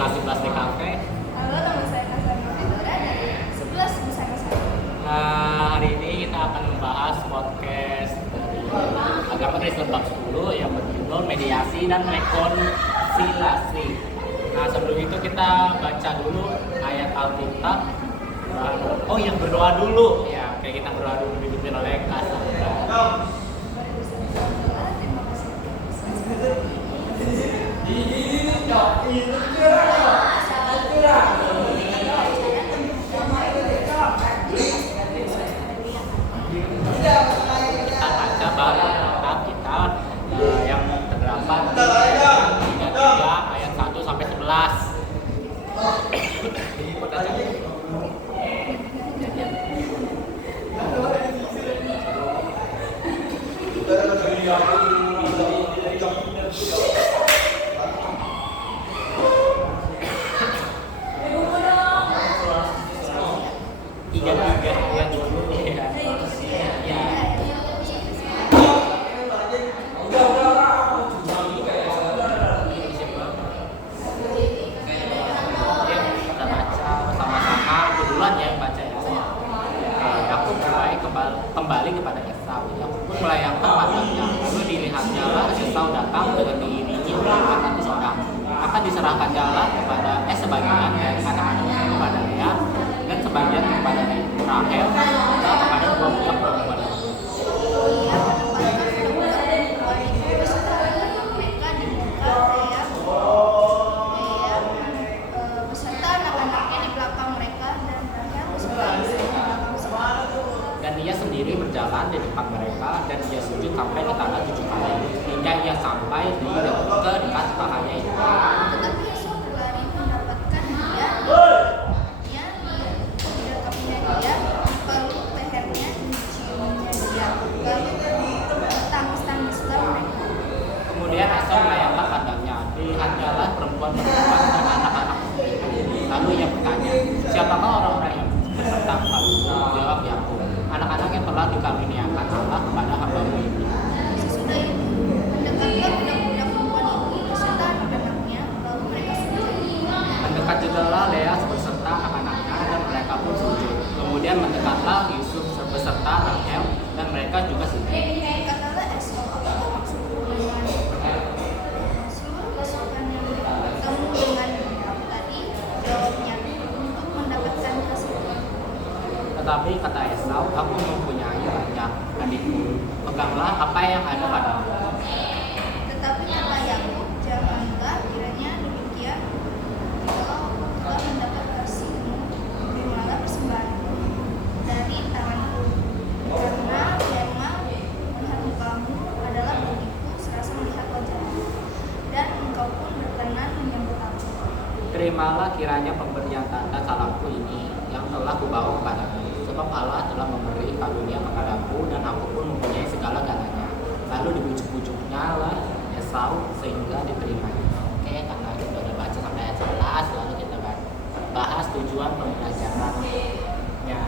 kelas 11 DKV. Halo, nama saya Kasana Fedora dari 11 Busana Sari. Hari ini kita akan membahas podcast dari Agama Kristen bab 10 yang berjudul Mediasi dan Rekonsiliasi. Nah, sebelum itu kita baca dulu ayat Alkitab. Yang berdoa dulu. Ya, kayak kita berdoa dulu dipimpin oleh Kasana. Kita baca bahwa Alkitab kita yang terdapat di 33 ayat 1 sampai 11. Kembali kepada Esau. Yakub pun melayangkan matanya. Lalu dilihatnya lah Esau datang dengan diiringi oleh 400 orang. Maka diserahkannya lah kepada sebagian dari anak-anaknya kepada Lea dan sebagian kepada Rahel dan kepada dua budak perempuan. Beserta anak-anaknya di belakang mereka dan Rahel beserta istrinya di belakang mereka. Dan ia sendiri berjalan di depan mereka dan ia sujud sampai ke tanah 7 kali hingga ia sampai ke dekat pahanya itu. Tetapi Esau berlari mendapatkan dia, didekapnya dia, peluk lehernya, diciumnya dia, lalu bertangis-tangislah mereka. Kemudian Esau melayangkan pandangnya, dilihatnyalah perempuan dan anak-anak itu. Lalu ia bertanya, siapakah orang-orang yang beserta engkau? Jawab Yakub, anak-anak yang telah dikaruniakan Allah kepada hamba-Mu ini. Sesudah itu, mendekatlah budak-budak perempuan itu beserta anak-anaknya, lalu mereka sujud. Mendekat jugalah Lea beserta anak-anaknya dan mereka pun sujud. Kemudian mendekatlah Yusuf beserta Rahel dan mereka juga sujud. Katalah Esau, apakah maksudmu dengan seluruh pasukan yang bertemu dengan kamu tadi? Jawabnya, untuk mendapatkan kasihmu. Tetapi kata Esau, aku mempunyai banyak adikku. Peganglah apa yang ada padamu. Tetapi kata Yakub, janganlah kiranya demikian. Jikalau aku telah mendapat kasihmu, terimalah persembahanmu dari tanganku. Karena memang melihat mukamu adalah bagiku serasa melihat wajahmu, dan engkau pun berkenan menyambut aku. Terimalah kiranya pemberian tanda salangku ini yang telah kubawa kepadamu. Sebab Allah telah memberi karunia kepadaku dan aku pun mempunyai segala-galanya. Lalu dibujuk-bujuknya lah Esau sehingga diterimanya. Oke, karena kita udah baca sampai ayat 11, lalu kita bahas tujuan pembelajaran. Ya,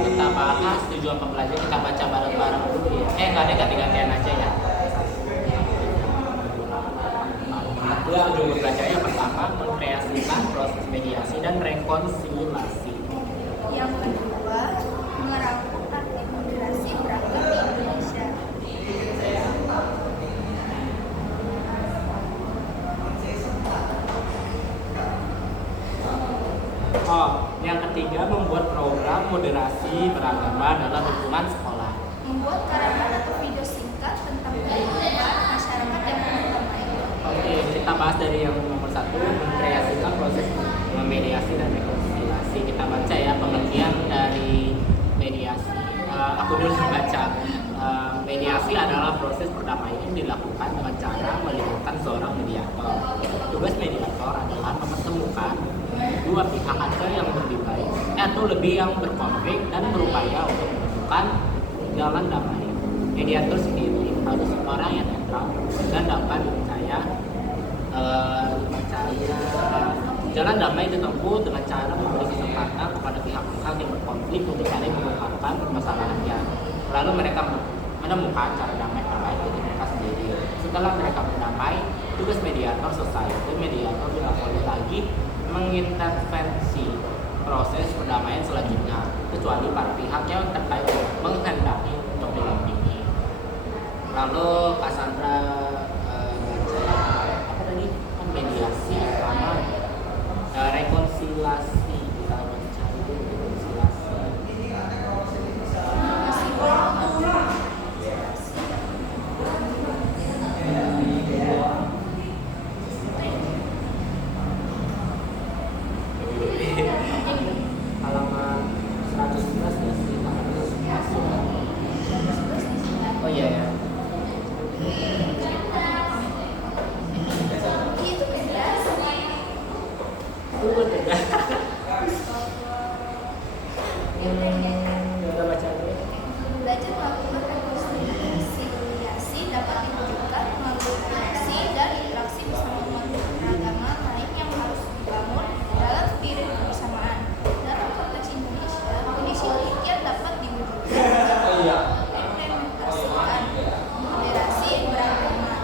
kita bahas tujuan pembelajaran, kita baca bareng-bareng dulu ya. Nggak ada ganti-gantian aja ya. Tujuan pembelajaran yang pertama, mengkreasikan proses mediasi dan rekonsiliasi. Yang kedua, merangkum arti moderasi beragam di Indonesia. Yang ketiga, membuat program moderasi beragama dalam lingkungan sekolah. Membuat karangan atau video singkat tentang kehidupan masyarakat yang berdamai. Oke, kita bahas dari yang nomor 1, mengkreasikan proses mediasi dan rekonsiliasi. Kita baca ya pengertian dari mediasi. Aku dulu baca. Mediasi adalah proses perdamaian yang dilakukan dengan cara melibatkan seorang mediator. Tugas mediator adalah mempertemukan dua pihak atau yang lebih yang berkonflik dan berupaya untuk menemukan jalan damai. mediator sendiri harus orang yang netral dan dapat dipercaya jalan damai ditempuh dengan cara memberi kesempatan kepada pihak-pihak yang berkonflik untuk saling mengungkapkan permasalahannya. Lalu mereka menemukan cara damai terbaik untuk mereka sendiri. Setelah mereka berdamai, tugas mediator selesai. Dan mediator tidak boleh lagi mengintervensi proses perdamaian selanjutnya, kecuali para pihak yang terkait menghendaki untuk didampingi. Lalu Cassandra apa tadi? Mediasi sama rekonsiliasi, kita mencari rekonsiliasi. Halaman 111 ya sih, oh iya ya. Udah baca dulu. Belajar melakukan rekonsiliasi dapat diwujudkan melalui refleksi dan interaksi bersama umat beragama lain yang harus dibangun dalam spirit kebersamaan. Dalam konteks Indonesia, kondisi demikian dapat diwujudkan dengan implementasikan moderasi beragama.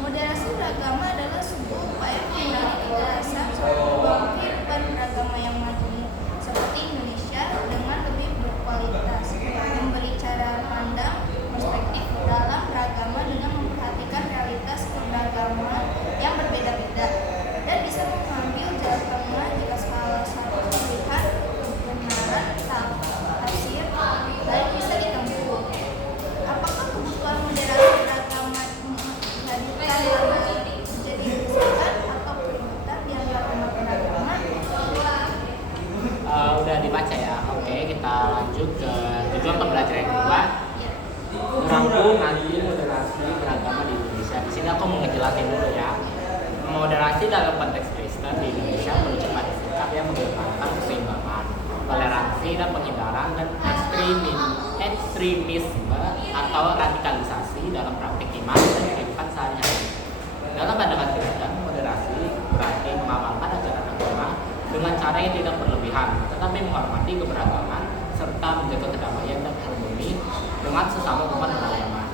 Moderasi beragama adalah sebuah upaya menghindari kekerasan serta membangun kehidupan beragama yang majemuk seperti Indonesia dengan lebih berkualitas, memberi cara pandang perspektif dalam beragama dengan memperhatikan realitas keberagaman yang berbeda-beda dan bisa mengambil jalan tengah jika salah satu pilihan kebenaran tafsir lain bisa ditempuh. Apakah kebutuhan moderasi beragama menghadirkan lama menjadi desakan atau keributan di antara umat beragama? Udah dibaca ya. Oke, kita lanjut ke tujuan pembelajaran yang kedua. Merangkum nanti moderasi beragama di Indonesia. Di sini aku mau ngejelasin dulu ya. Moderasi dalam konteks Kristen di Indonesia merujuk pada sikap yang mengedepankan keseimbangan, toleransi dan penghindaran dan ekstremisme atau radikalisasi dalam praktik iman dan kehidupan sehari-hari. Dalam pandangan Kristen, moderasi berarti mengamalkan ajaran agama dengan cara yang tidak berlebihan, tetapi menghormati keberagaman serta menjaga kedamaian dan harmoni dengan sesama umat beragama.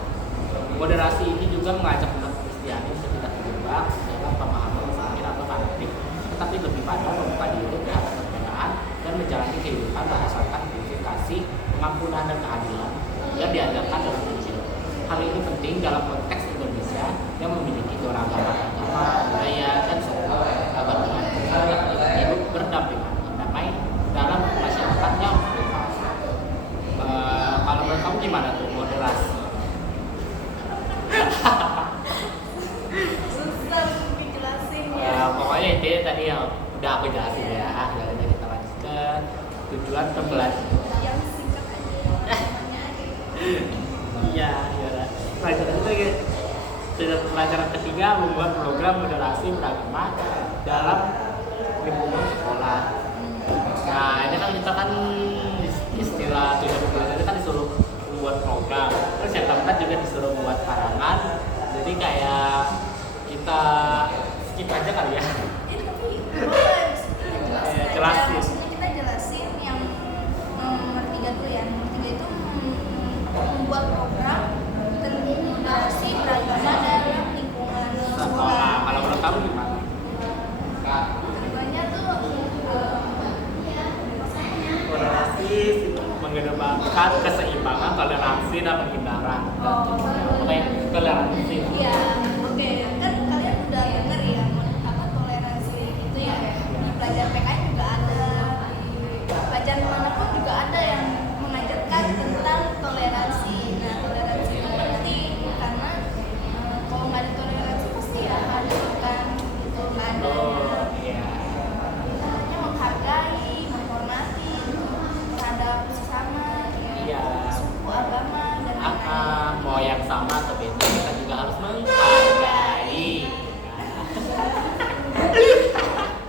Moderasi ini juga mengajak umat Kristiani untuk tidak terjebak dalam pemahaman sahir atau fanatik, tetapi lebih pada membuka diri terhadap perbedaan dan menjalani kehidupan berdasarkan prinsip kasih, pengampunan dan keadilan yang diajarkan dalam Injil. Hal ini penting dalam konteks Indonesia yang memiliki keragaman agama, budaya, dan suku agar umat hidup berdampingan damai dalam masyarakat yang plurals. Kalau menurut kamu gimana tuh moderasi? Susah dijelasin ya. Pokoknya intinya tadi yang udah aku jelasin ya. Jadi kita lanjut ke tujuan pembelajaran. Yang singkat aja. Iya, ya. Pelajaran itu lagi. Tujuan pembelajaran ketiga membuat program moderasi beragama dalam lingkungan sekolah. Nah, ini kan kita kan istilah tujuan pembelajaran kan disuruh membuat program. Terus yang keempat juga disuruh membuat karangan. Jadi kayak kita skip aja kali ya. Tapi boleh Jelasin. Maksudnya kita jelasin yang nomor 3 dulu ya. Nomor 3 itu membuat program tentang moderasi beragama dalam lingkungan sekolah. Kalau menurut kamu gimana? Keduanya tuh Moderasi mengedepankan keseimbangan, toleransi dan penghindaran. Toleransi. iya, oke. Kan kalian udah denger ya apa toleransi itu ya. Di pelajaran PKN juga ada, di pelajaran manapun juga ada yang mengajarkan tentang toleransi. Nah, toleransi itu penting karena kalau nggak ada toleransi pasti ya ada kan gitu nggak ada. Iya. Hanya menghargai, menghormati terhadap sesama, Iya. suku, agama dan lain-lain. Mau yang sama atau beda kita juga harus menghargai.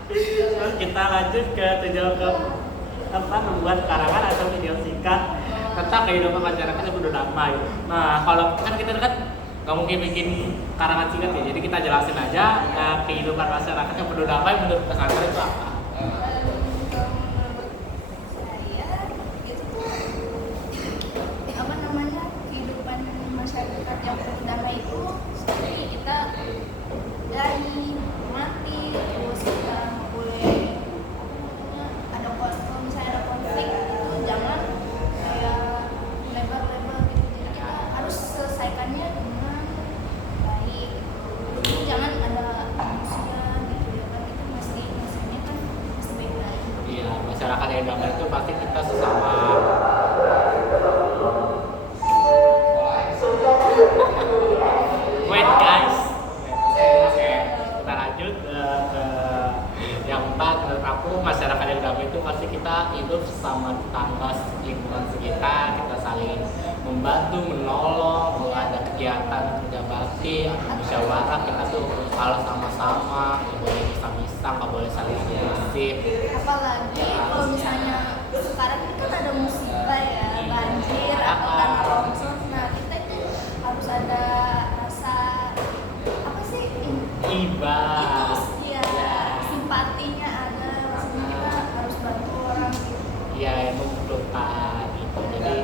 Terus kita lanjut ke tujuan ke apa membuat karangan atau video singkat tentang kehidupan masyarakat yang penuh damai. Nah, kalau kan kita kan nggak mungkin bikin karangan singkat ya, jadi kita jelasin aja kehidupan masyarakat yang penuh damai menurut pesantren itu apa? Kehidupan masyarakat yang penuh damai itu seperti kita dari mati, terus kita nggak boleh ada kalau misalnya ada konflik itu jangan kayak lebar-lebar gitu, jadi kita harus selesaikannya dengan baik, jadi jangan ada emosian gitu ya kan, kita mestinya kan mesti baik-baik. Iya, masyarakat yang damai itu pasti kita sesama. Wait guys, oke, kita lanjut ke yang keempat. Menurut aku masyarakat yang damai itu pasti kita hidup sama tetangga lingkungan sekitar, kita saling membantu, menolong, kalau ada kegiatan kerja bakti atau musyawarah kita tuh kalau sama-sama, nggak boleh misah-misah, nggak boleh saling agresif. Apalagi kalau misalnya sekarang ini kan ada musibah ya, banjir atau tanah longsor, nah kita itu harus ada rasa apa sih Iba. ya, simpatinya ada, maksudnya kita harus bantu orang gitu. Iya, yang membutuhkan gitu. Jadi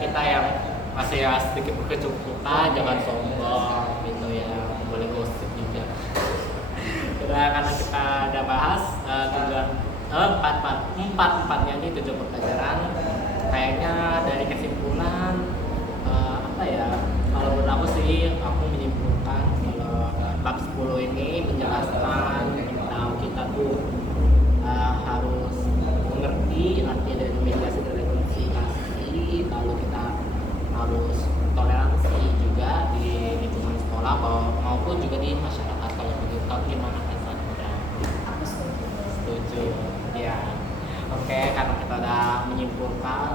kita yang masih ya sedikit berkecukupan jangan sombong gitu ya, boleh gosip juga. Karena kita udah bahas tujuan empatnya ini tujuan pembelajaran, kayaknya dari kesimpulan apa ya, kalau menurut aku sih aku menyimpulkan kalau bab 10 ini menjelaskan tentang kita tuh harus mengerti arti dari mediasi dan rekonsiliasi, lalu kita harus toleransi juga di lingkungan sekolah maupun juga di masyarakat. Kalau begitu gimana Cassandra? Aku Setuju ya. Oke, karena kita udah menyimpulkan,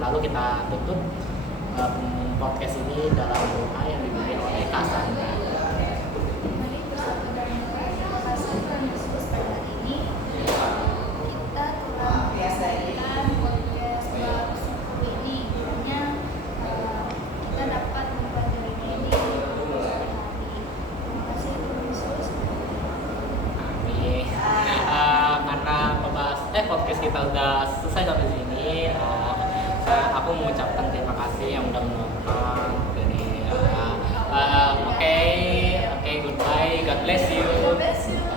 lalu kita tutup podcast ini dalam doa yang dipimpin oleh Cassandra. Mari bersatu dan terima kasih Tuhan Yesus pada hari ini kita telah menyelesaikan podcast bab 10 ini, kiranya kita dapat mempelajari ini sehari. Terima kasih Tuhan Yesus. Amin. Karena podcast kita udah selesai sampai sini, aku mengucapkan terima kasih yang udah menonton dari oke, goodbye, God bless you. God bless you.